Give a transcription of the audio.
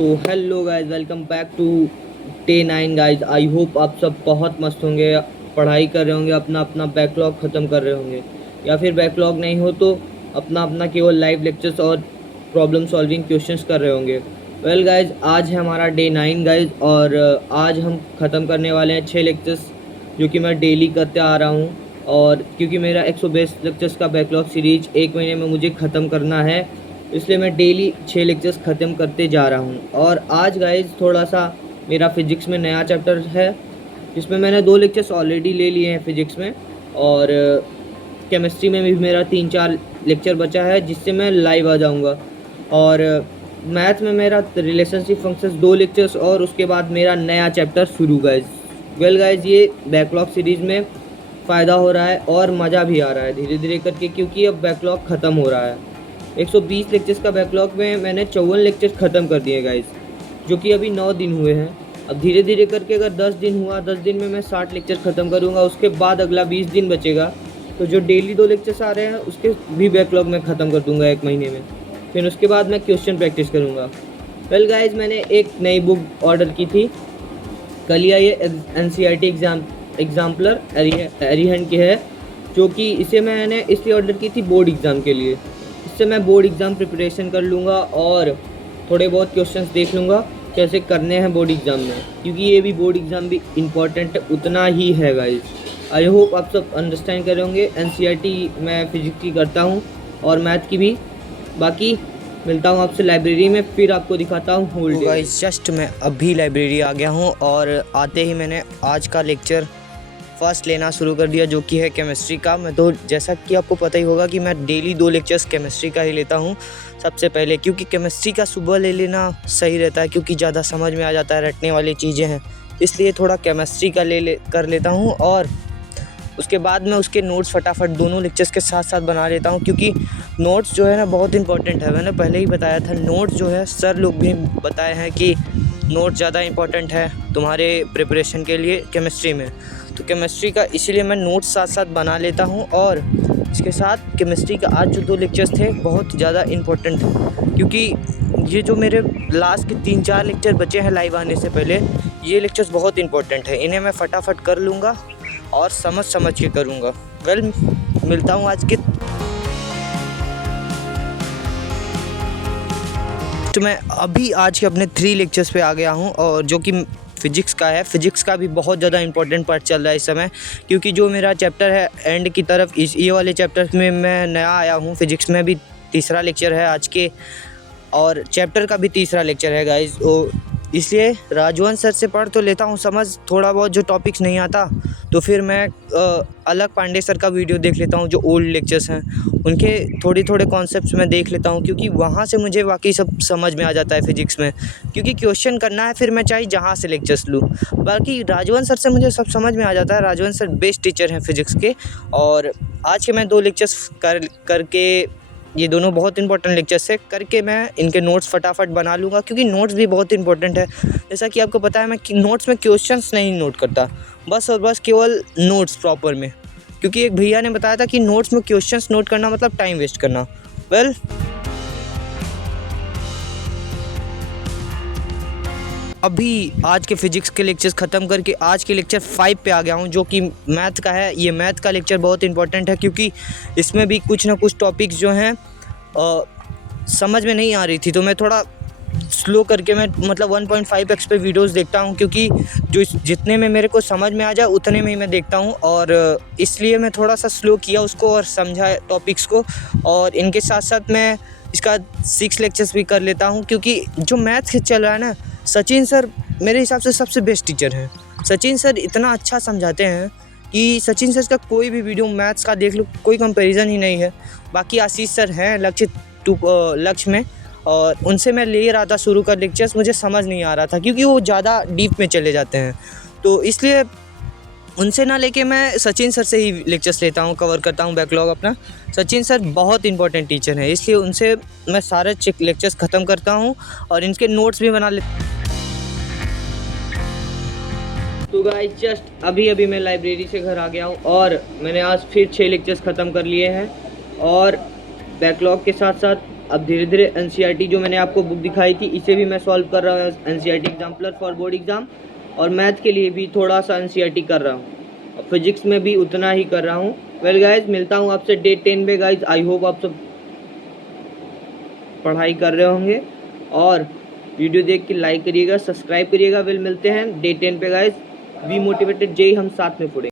तो hello guys, welcome back to day 9 guys. I hope आप सब बहुत मस्त होंगे, पढ़ाई कर रहे होंगे, अपना अपना बैकलॉग ख़त्म कर रहे होंगे, या फिर बैकलॉग नहीं हो तो अपना अपना केवल लाइव लेक्चर्स और प्रॉब्लम सॉल्विंग क्वेश्चंस कर रहे होंगे। वेल गाइस, आज है हमारा डे 9 गाइस, और आज हम ख़त्म करने वाले हैं 6 लेक्चर्स जो कि मैं डेली करते आ रहा हूँ। और क्योंकि मेरा 120 लेक्चर्स का बैकलॉग सीरीज एक महीने में मुझे ख़त्म करना है, इसलिए मैं डेली 6 लेक्चर्स ख़त्म करते जा रहा हूँ। और आज गाइज थोड़ा सा मेरा फिज़िक्स में नया चैप्टर है जिसमें मैंने 2 लेक्चर्स ऑलरेडी ले लिए हैं फिज़िक्स में, और केमिस्ट्री में भी मेरा 3-4 लेक्चर बचा है जिससे मैं लाइव आ जाऊँगा। और मैथ में मेरा रिलेशनशिप फंक्शंस 2 लेक्चर्स, और उसके बाद मेरा नया चैप्टर शुरू गाइज। वेल गाइज, ये बैकलॉग सीरीज़ में फ़ायदा हो रहा है और मज़ा भी आ रहा है धीरे धीरे करके, क्योंकि अब बैकलॉग ख़त्म हो रहा है। 120 लेक्चर्स का बैकलॉग में मैंने 54 लेक्चर्स ख़त्म कर दिए गाइस, जो कि अभी 9 दिन हुए हैं। अब धीरे धीरे करके अगर 10 दिन हुआ, 10 दिन में मैं 60 लेक्चर ख़त्म करूँगा, उसके बाद अगला 20 दिन बचेगा, तो जो डेली 2 लेक्चर्स आ रहे हैं उसके भी बैकलॉग में ख़त्म कर दूँगा एक महीने में। फिर उसके बाद मैं क्वेश्चन प्रैक्टिस करूँगा। वेल गाइज, मैंने एक नई बुक ऑर्डर की थी कल, या ये NCERT एग्जाम्पलर एरिहन की है, जो कि इसे मैंने इसलिए ऑर्डर की थी बोर्ड एग्ज़ाम के लिए। इससे मैं बोर्ड एग्ज़ाम प्रिपरेशन कर लूँगा और थोड़े बहुत क्वेश्चंस देख लूँगा कैसे करने हैं बोर्ड एग्ज़ाम में, क्योंकि ये भी बोर्ड एग्ज़ाम भी इम्पॉर्टेंट उतना ही है गाइस। आई होप आप सब अंडरस्टैंड कर होंगे। NCERT मैं फिजिक्स की करता हूँ और मैथ की भी। बाकी मिलता हूँ आपसे लाइब्रेरी में, फिर आपको दिखाता हूँ होल डे। गाइस, जस्ट मैं अभी लाइब्रेरी आ गया हूँ और आते ही मैंने आज का लेक्चर फर्स्ट लेना शुरू कर दिया, जो कि है केमिस्ट्री का। मैं तो जैसा कि आपको पता ही होगा कि मैं डेली 2 लेक्चर्स केमिस्ट्री का ही लेता हूँ सबसे पहले, क्योंकि केमिस्ट्री का सुबह ले लेना सही रहता है, क्योंकि ज़्यादा समझ में आ जाता है, रटने वाली चीज़ें हैं, इसलिए थोड़ा केमिस्ट्री का कर लेता हूँ। और उसके बाद मैं उसके नोट्स फटाफट दोनों लेक्चर्स के साथ साथ बना लेता हूँ, क्योंकि नोट्स जो है ना बहुत इंपॉर्टेंट है। मैंने पहले ही बताया था, नोट्स जो है सर लोग भी बताए हैं कि नोट्स ज़्यादा इंपॉर्टेंट है तुम्हारे प्रिपरेशन के लिए केमिस्ट्री में। तो केमिस्ट्री का इसीलिए मैं नोट्स साथ साथ बना लेता हूँ। और इसके साथ केमिस्ट्री का आज जो 2 लेक्चर्स थे बहुत ज़्यादा इंपॉर्टेंट थे, क्योंकि ये जो मेरे लास्ट के 3-4 लेक्चर बचे हैं लाइव आने से पहले, ये लेक्चर्स बहुत इंपॉर्टेंट है। इन्हें मैं फटाफट कर लूँगा और समझ के करूँगा। वेल, मिलता हूँ आज के। तो मैं अभी आज के अपने 3 लेक्चर्स पे आ गया हूँ, और जो कि फ़िज़िक्स का है। फ़िज़िक्स का भी बहुत ज़्यादा इंपॉर्टेंट पार्ट चल रहा है इस समय, क्योंकि जो मेरा चैप्टर है एंड की तरफ, ये वाले चैप्टर में मैं नया आया हूँ। फ़िज़िक्स में भी तीसरा लेक्चर है आज के, और चैप्टर का भी तीसरा लेक्चर है गाइस। इसलिए राजवंश सर से पढ़ तो लेता हूँ समझ, थोड़ा बहुत जो टॉपिक्स नहीं आता तो फिर मैं अलग पांडे सर का वीडियो देख लेता हूँ, जो ओल्ड लेक्चर्स हैं उनके थोड़े कॉन्सेप्ट्स मैं देख लेता हूँ, क्योंकि वहाँ से मुझे वाकई सब समझ में आ जाता है फ़िज़िक्स में, क्योंकि क्वेश्चन करना है फिर मैं चाहे जहाँ से लेक्चर्स लूँ। बाकी राजवंश सर से मुझे सब समझ में आ जाता है। राजवंश सर बेस्ट टीचर हैं फ़िज़िक्स के। और आज के मैं 2 लेक्चर्स करके, ये दोनों बहुत इंपॉर्टेंट लेक्चर्स है, करके मैं इनके नोट्स फटाफट बना लूँगा, क्योंकि नोट्स भी बहुत इंपॉर्टेंट है। जैसा कि आपको पता है, मैं नोट्स में क्वेश्चंस नहीं नोट करता, बस और बस केवल नोट्स प्रॉपर में, क्योंकि एक भैया ने बताया था कि नोट्स में क्वेश्चंस नोट करना मतलब टाइम वेस्ट करना। वेल, अभी आज के फ़िज़िक्स के लेक्चर्स ख़त्म करके आज के लेक्चर 5 पे आ गया हूँ, जो कि मैथ का है। ये मैथ का लेक्चर बहुत इंपॉर्टेंट है, क्योंकि इसमें भी कुछ ना कुछ टॉपिक्स जो हैं समझ में नहीं आ रही थी, तो मैं थोड़ा स्लो करके, मैं मतलब 1.5x पे वीडियोस देखता हूँ, क्योंकि जो जितने में मेरे को समझ में आ जाए उतने में ही मैं देखता हूँ। और इसलिए मैं थोड़ा सा स्लो किया उसको और समझा टॉपिक्स को, और इनके साथ साथ मैं इसका 6 लेक्चर्स भी कर लेता हूँ, क्योंकि जो मैथ चल रहा है ना, सचिन सर मेरे हिसाब से सबसे बेस्ट टीचर हैं। सचिन सर इतना अच्छा समझाते हैं कि सचिन सर का कोई भी वीडियो मैथ्स का देख लो, कोई कंपैरिजन ही नहीं है। बाकी आशीष सर हैं लक्ष्य में, और उनसे मैं ले रहा था शुरू का लेक्चर्स, मुझे समझ नहीं आ रहा था क्योंकि वो ज़्यादा डीप में चले जाते हैं, तो इसलिए उनसे ना लेके मैं सचिन सर से ही लेक्चर्स लेता हूँ, कवर करता हूँ बैकलॉग अपना। सचिन सर बहुत इंपॉर्टेंट टीचर हैं, इसलिए उनसे मैं सारे लेक्चर्स ख़त्म करता हूँ और इनके नोट्स भी बना लेता। तो गाइस, जस्ट अभी मैं लाइब्रेरी से घर आ गया हूँ, और मैंने आज फिर 6 लेक्चर्स ख़त्म कर लिए हैं, और बैकलॉग के साथ साथ अब धीरे धीरे एनसीईआरटी जो मैंने आपको बुक दिखाई थी इसे भी मैं सॉल्व कर रहा हूँ, NCERT exemplar for board exam, और मैथ के लिए भी थोड़ा सा एनसीईआरटी कर रहा हूँ, और फिजिक्स में भी उतना ही कर रहा हूँ। वेल गाइज, मिलता हूँ आपसे डे 10 पे गाइज। आई होप आप सब पढ़ाई कर रहे होंगे और वीडियो देख के लाइक करिएगा, सब्सक्राइब करिएगा। वेल, मिलते हैं डे 10 पे गाइज। वी मोटिवेटेड, जय, हम साथ में पढ़ेंगे।